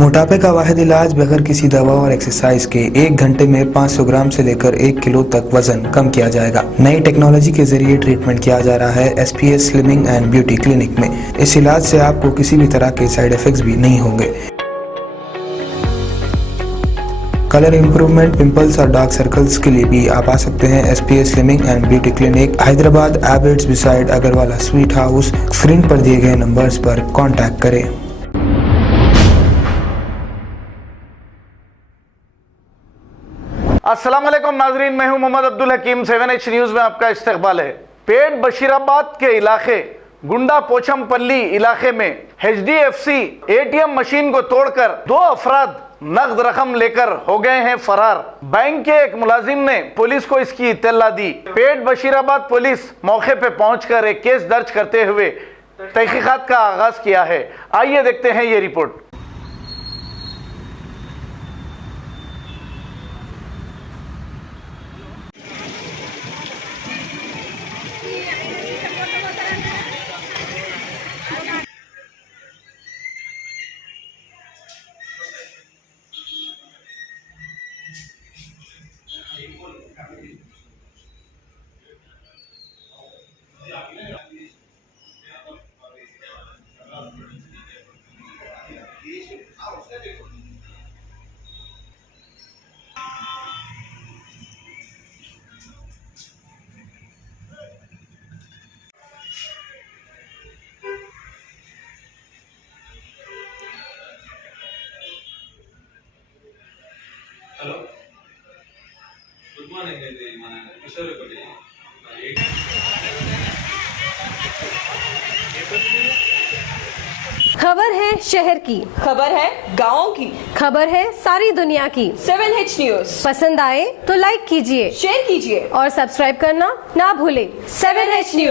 मोटापे का वाहिद इलाज बगैर किसी दवा और एक्सरसाइज के 1 घंटे में 500 ग्राम से लेकर 1 किलो तक वजन कम किया जाएगा। नई टेक्नोलॉजी के जरिए ट्रीटमेंट किया जा रहा है SPS slimming and beauty clinic में। इस इलाज से आपको किसी भी तरह के साइड इफेक्ट्स भी नहीं होंगे। कलर इंप्रूवमेंट, पिंपल्स और डार्क सर्कल्स के लिए भी आप आ सकते हैं SPS slimming and beauty clinic, Hyderabad, Abids beside Agarwala sweet house. Screen पर दिए गए नंबर्स पर कॉन्टैक्ट करें। अस्सलाम वालेकुम नाजरीन, मैं हूं मोहम्मद अब्दुल हकीम। 7H न्यूज में आपका इस्तकबाल है। पेट बशीराबाद के इलाके गुंडा पोचमपल्ली इलाके में HDFC ATM मशीन को तोड़कर 2 अफराद नकद रकम लेकर हो गए हैं फरार। बैंक के एक मुलाजिम ने पुलिस को इसकी इत्तला दी। पेट बशीराबाद पुलिस मौके पे पहुंचकर एक केस दर्ज करते हुए तहकीकात का आगाज किया है। आइए देखते हैं ये रिपोर्ट। హలో గుడ్ మార్నింగ్ అండి, మన కిషోర్ ఒకటి खबर है शहर की, खबर है गाँव की, खबर है सारी दुनिया की। 7H न्यूज पसंद आए तो लाइक कीजिए, शेयर कीजिए और सब्सक्राइब करना ना भूले। 7H news.